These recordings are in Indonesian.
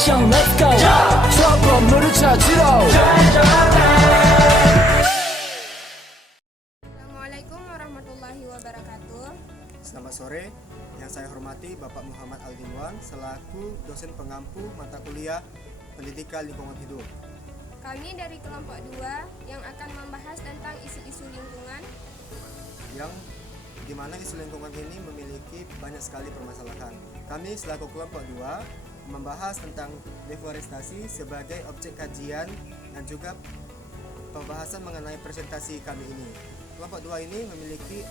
action let's go 저 건물을 찾으러 Assalamualaikum warahmatullahi wabarakatuh. Selamat sore, yang saya hormati Bapak Muhammad Aldinwan selaku dosen pengampu mata kuliah Pendidikan Lingkungan Hidup. Kami dari kelompok 2 yang akan membahas tentang isu-isu lingkungan. Yang dimana isu lingkungan ini memiliki banyak sekali permasalahan. Kami selaku kelompok 2 membahas tentang deforestasi sebagai objek kajian dan juga pembahasan mengenai presentasi kami ini. Kelompok 2 ini memiliki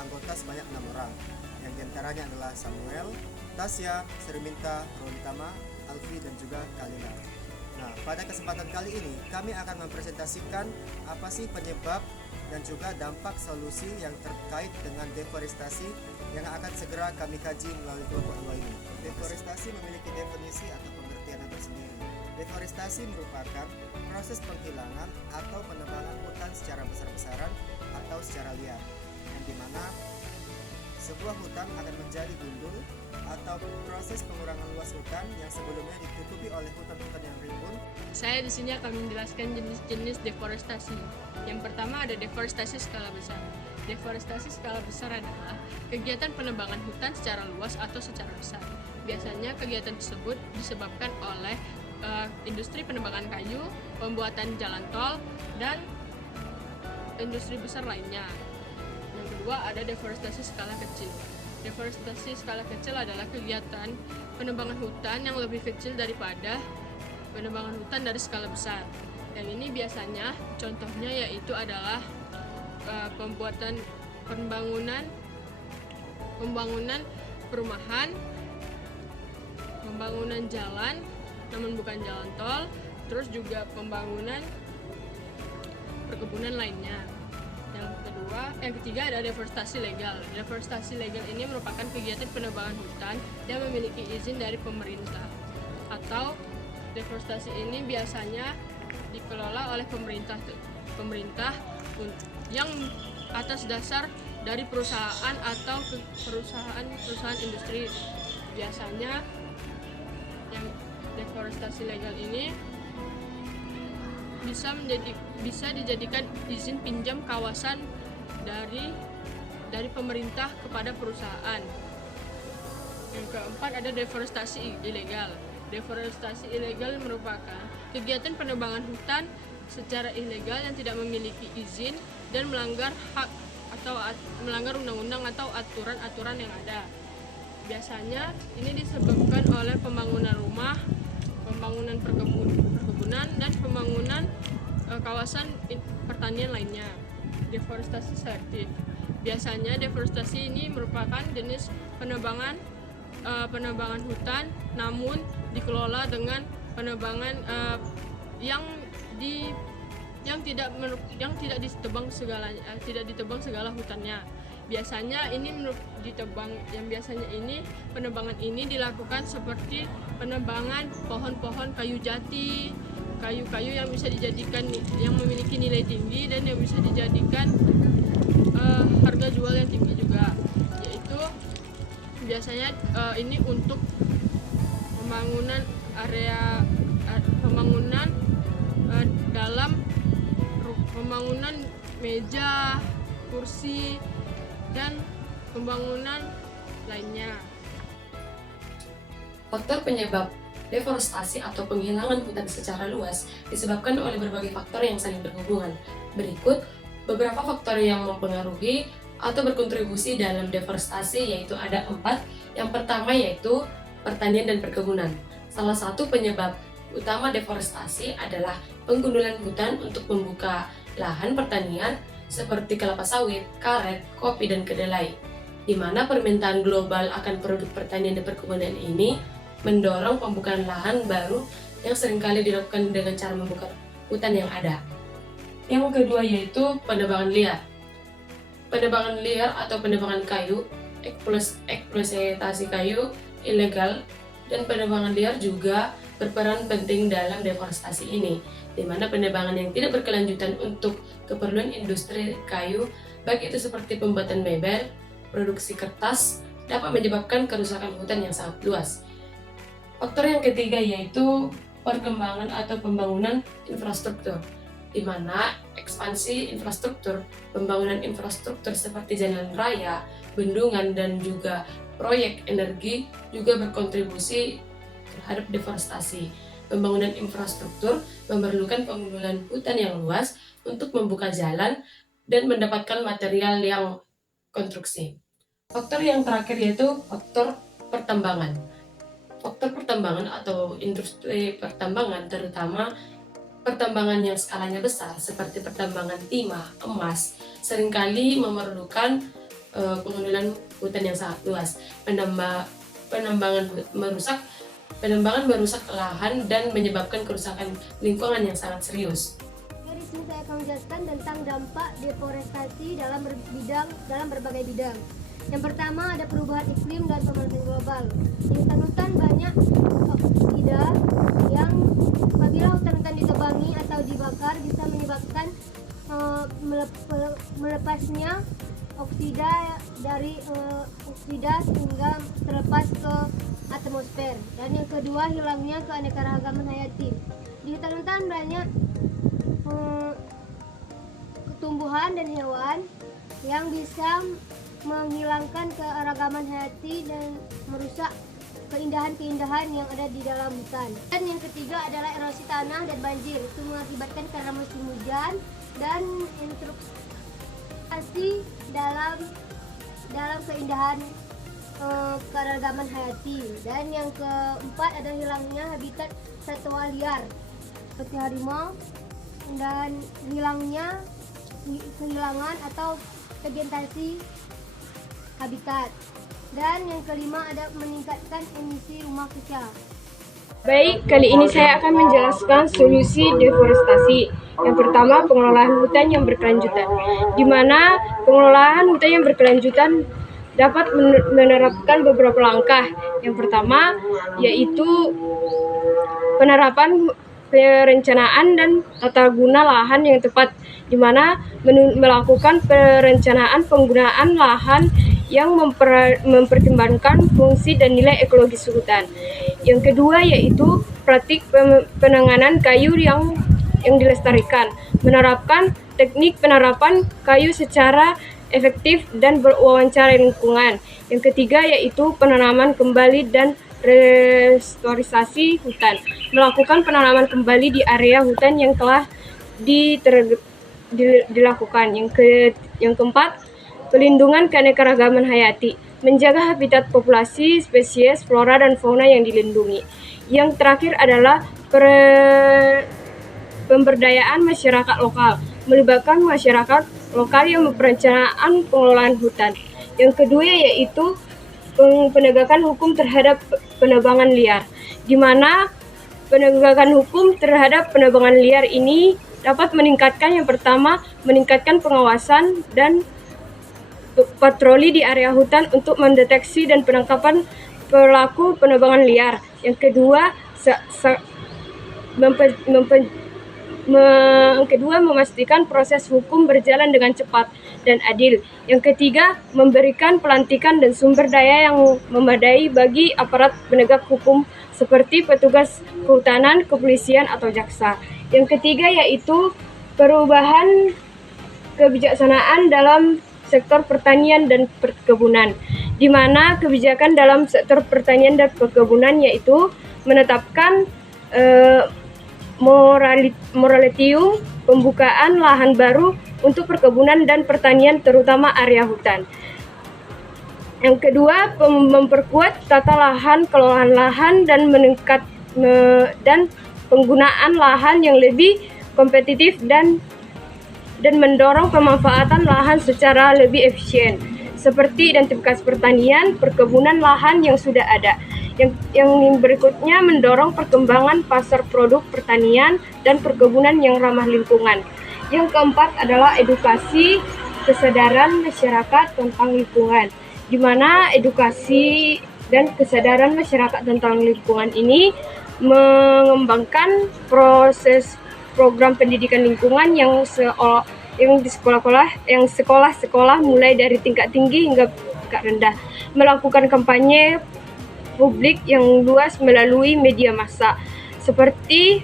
anggota sebanyak 6 orang, yang diantaranya adalah Samuel, Tasya, Serminta, Rontama, Alfi, dan juga Kalina. Nah, pada kesempatan kali ini kami akan mempresentasikan apa sih penyebab dan juga dampak solusi yang terkait dengan deforestasi yang akan segera kami kaji melalui kelompok 2 ini. Deforestasi memiliki definisi atau pengertian yang tersendiri. Deforestasi merupakan proses penghilangan atau penebangan hutan secara besar-besaran atau secara liar, yang dimana sebuah hutan akan menjadi gundul atau proses pengurangan luas hutan yang sebelumnya ditutupi oleh hutan-hutan yang rimbun. Saya di sini akan menjelaskan jenis-jenis deforestasi. Yang pertama ada deforestasi skala besar. Deforestasi skala besar adalah kegiatan penebangan hutan secara luas atau secara besar. Biasanya kegiatan tersebut disebabkan oleh industri penebangan kayu, pembuatan jalan tol, dan industri besar lainnya. Yang kedua ada deforestasi skala kecil. Deforestasi skala kecil adalah kegiatan penebangan hutan yang lebih kecil daripada penebangan hutan dari skala besar. Dan ini biasanya contohnya yaitu adalah pembangunan perumahan, pembangunan jalan namun bukan jalan tol, terus juga pembangunan perkebunan lainnya. Yang ketiga ada deforestasi legal. Deforestasi legal ini merupakan kegiatan penebangan hutan yang memiliki izin dari pemerintah. Atau deforestasi ini biasanya dikelola oleh pemerintah yang atas dasar dari perusahaan atau perusahaan industri. Biasanya yang deforestasi legal ini bisa dijadikan izin pinjam kawasan dari pemerintah kepada perusahaan. Yang keempat ada deforestasi ilegal. Deforestasi ilegal merupakan kegiatan penebangan hutan secara ilegal yang tidak memiliki izin dan melanggar hak atau melanggar undang-undang atau aturan-aturan yang ada. Biasanya ini disebabkan oleh pembangunan rumah, pembangunan perkebunan, dan pembangunan kawasan pertanian lainnya. Deforestasi selektif. Biasanya deforestasi ini merupakan jenis penebangan hutan, namun dikelola dengan penebangan yang tidak ditebang segala hutannya. Biasanya penebangan ini dilakukan seperti penebangan pohon-pohon kayu jati, kayu-kayu yang bisa dijadikan yang memiliki nilai tinggi dan yang bisa dijadikan harga jual yang tinggi juga. Yaitu biasanya ini untuk pembangunan dalam pembangunan meja, kursi, dan pembangunan lainnya. Faktor penyebab deforestasi atau penghilangan hutan secara luas disebabkan oleh berbagai faktor yang saling berhubungan. Berikut beberapa faktor yang mempengaruhi atau berkontribusi dalam deforestasi, yaitu ada 4. Yang pertama yaitu pertanian dan perkebunan. Salah satu penyebab utama deforestasi adalah penggundulan hutan untuk membuka lahan pertanian seperti kelapa sawit, karet, kopi, dan kedelai, di mana permintaan global akan produk pertanian dan perkebunan ini mendorong pembukaan lahan baru yang seringkali dilakukan dengan cara membuka hutan yang ada. Yang kedua yaitu penebangan liar. Penebangan liar atau penebangan kayu, eksploitasi kayu ilegal, dan penebangan liar juga berperan penting dalam deforestasi ini, di mana penebangan yang tidak berkelanjutan untuk keperluan industri kayu, baik itu seperti pembuatan mebel, produksi kertas, dapat menyebabkan kerusakan hutan yang sangat luas. Faktor yang ketiga yaitu perkembangan atau pembangunan infrastruktur, di mana ekspansi infrastruktur, pembangunan infrastruktur seperti jalan raya, bendungan, dan juga proyek energi juga berkontribusi terhadap deforestasi. Pembangunan infrastruktur memerlukan pengundulan hutan yang luas untuk membuka jalan dan mendapatkan material yang konstruksi. Faktor yang terakhir yaitu faktor pertambangan. Faktor pertambangan atau industri pertambangan, terutama pertambangan yang skalanya besar seperti pertambangan timah, emas, seringkali memerlukan pengundulan hutan yang sangat luas. Penambangan merusak lahan dan menyebabkan kerusakan lingkungan yang sangat serius. Di sini saya akan menjelaskan tentang dampak deforestasi dalam berbagai bidang. Yang pertama ada perubahan iklim dan pemanasan global. Di hutan-hutan banyak oksida yang apabila hutan-hutan ditebangi atau dibakar bisa menyebabkan melepasnya oksida dari oksida sehingga terlepas ke atmosfer. Dan yang kedua hilangnya keanekaragaman hayati. Di hutan-hutan banyak tumbuhan dan hewan yang bisa menghilangkan keanekaragaman hayati dan merusak keindahan-keindahan yang ada di dalam hutan. Dan yang ketiga adalah erosi tanah dan banjir. Itu mengakibatkan karena musim hujan dan interupsi dalam keindahan keanekaragaman hayati. Dan yang keempat adalah hilangnya habitat satwa liar seperti harimau dan kehilangan atau vegetasi habitat. Dan yang kelima ada meningkatkan emisi rumah kaca. Baik, kali ini saya akan menjelaskan solusi deforestasi. Yang pertama, pengelolaan hutan yang berkelanjutan, di mana pengelolaan hutan yang berkelanjutan dapat menerapkan beberapa langkah. Yang pertama, yaitu penerapan perencanaan dan tata guna lahan yang tepat, di mana melakukan perencanaan penggunaan lahan yang mempertimbangkan fungsi dan nilai ekologis hutan. Yang kedua yaitu praktik penanganan kayu yang dilestarikan, menerapkan teknik penerapan kayu secara efektif dan berwawancara lingkungan. Yang ketiga yaitu penanaman kembali dan restorisasi hutan, melakukan penanaman kembali di area hutan yang telah dilakukan. Yang keempat, pelindungan keanekaragaman hayati, menjaga habitat populasi, spesies, flora dan fauna yang dilindungi. Yang terakhir adalah pemberdayaan masyarakat lokal, melibatkan masyarakat lokal yang perencanaan pengelolaan hutan. Yang kedua yaitu penegakan hukum terhadap penebangan liar, di mana penegakan hukum terhadap penebangan liar ini dapat meningkatkan, yang pertama, meningkatkan pengawasan dan patroli di area hutan untuk mendeteksi dan penangkapan pelaku penebangan liar. Yang kedua, memastikan proses hukum berjalan dengan cepat dan adil. Yang ketiga, memberikan pelantikan dan sumber daya yang memadai bagi aparat penegak hukum seperti petugas kehutanan, kepolisian, atau jaksa. Yang ketiga yaitu perubahan kebijaksanaan dalam sektor pertanian dan perkebunan, di mana kebijakan dalam sektor pertanian dan perkebunan yaitu menetapkan moratorium pembukaan lahan baru untuk perkebunan dan pertanian terutama area hutan. Yang kedua, memperkuat tata lahan, kelolaan lahan dan dan penggunaan lahan yang lebih kompetitif dan mendorong pemanfaatan lahan secara lebih efisien, seperti identifikasi pertanian, perkebunan lahan yang sudah ada. Yang berikutnya mendorong perkembangan pasar produk pertanian dan perkebunan yang ramah lingkungan. Yang keempat adalah edukasi kesadaran masyarakat tentang lingkungan, di mana edukasi dan kesadaran masyarakat tentang lingkungan ini mengembangkan proses program pendidikan lingkungan yang di sekolah-sekolah mulai dari tingkat tinggi hingga tingkat rendah, melakukan kampanye publik yang luas melalui media massa, seperti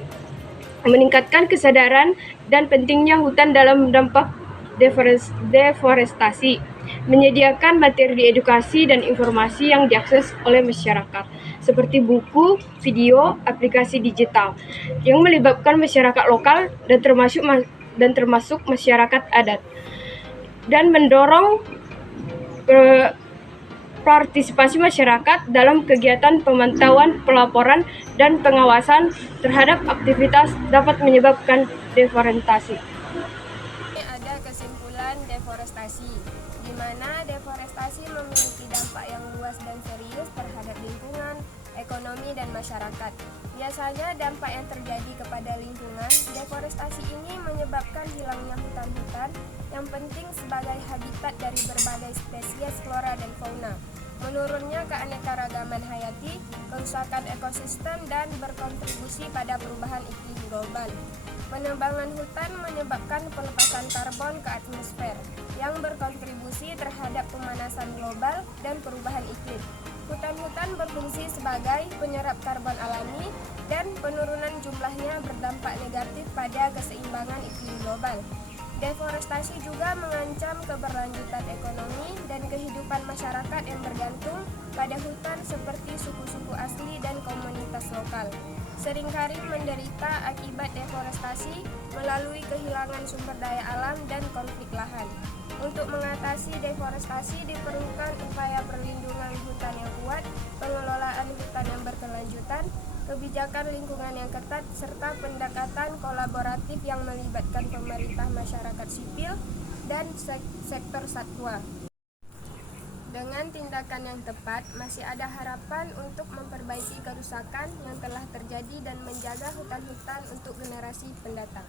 meningkatkan kesadaran dan pentingnya hutan dalam dampak deforestasi, menyediakan materi edukasi dan informasi yang diakses oleh masyarakat, seperti buku, video, aplikasi digital, yang melibatkan masyarakat lokal dan termasuk masyarakat adat, dan mendorong partisipasi masyarakat dalam kegiatan pemantauan, pelaporan, dan pengawasan terhadap aktivitas dapat menyebabkan deforestasi. Ada kesimpulan deforestasi, di mana deforestasi memiliki dampak yang luas dan serius terhadap lingkungan, ekonomi, dan masyarakat. Biasanya dampak yang terjadi kepada lingkungan, deforestasi ini menyebabkan hilangnya hutan-hutan yang penting sebagai habitat dari berbagai spesies flora dan fauna, menurunnya keanekaragaman hayati, kerusakan ekosistem, dan berkontribusi pada perubahan iklim global. Penebangan hutan menyebabkan pelepasan karbon ke atmosfer yang berkontribusi terhadap pemanasan global dan perubahan iklim. Hutan-hutan berfungsi sebagai penyerap karbon alami dan penurunan jumlahnya berdampak negatif pada keseimbangan iklim global. Deforestasi juga mengancam keberlanjutan ekonomi dan kehidupan masyarakat yang bergantung pada hutan seperti suku-suku asli dan komunitas lokal. Seringkali menderita akibat deforestasi melalui kehilangan sumber daya alam dan konflik lahan. Untuk mengatasi deforestasi diperlukan upaya perlindungan hutan yang kuat, pengelolaan hutan yang berkelanjutan, kebijakan lingkungan yang ketat, serta pendekatan kolaboratif yang melibatkan pemerintah, masyarakat sipil, dan sektor satwa. Dengan tindakan yang tepat, masih ada harapan untuk memperbaiki kerusakan yang telah terjadi dan menjaga hutan-hutan untuk generasi pendatang.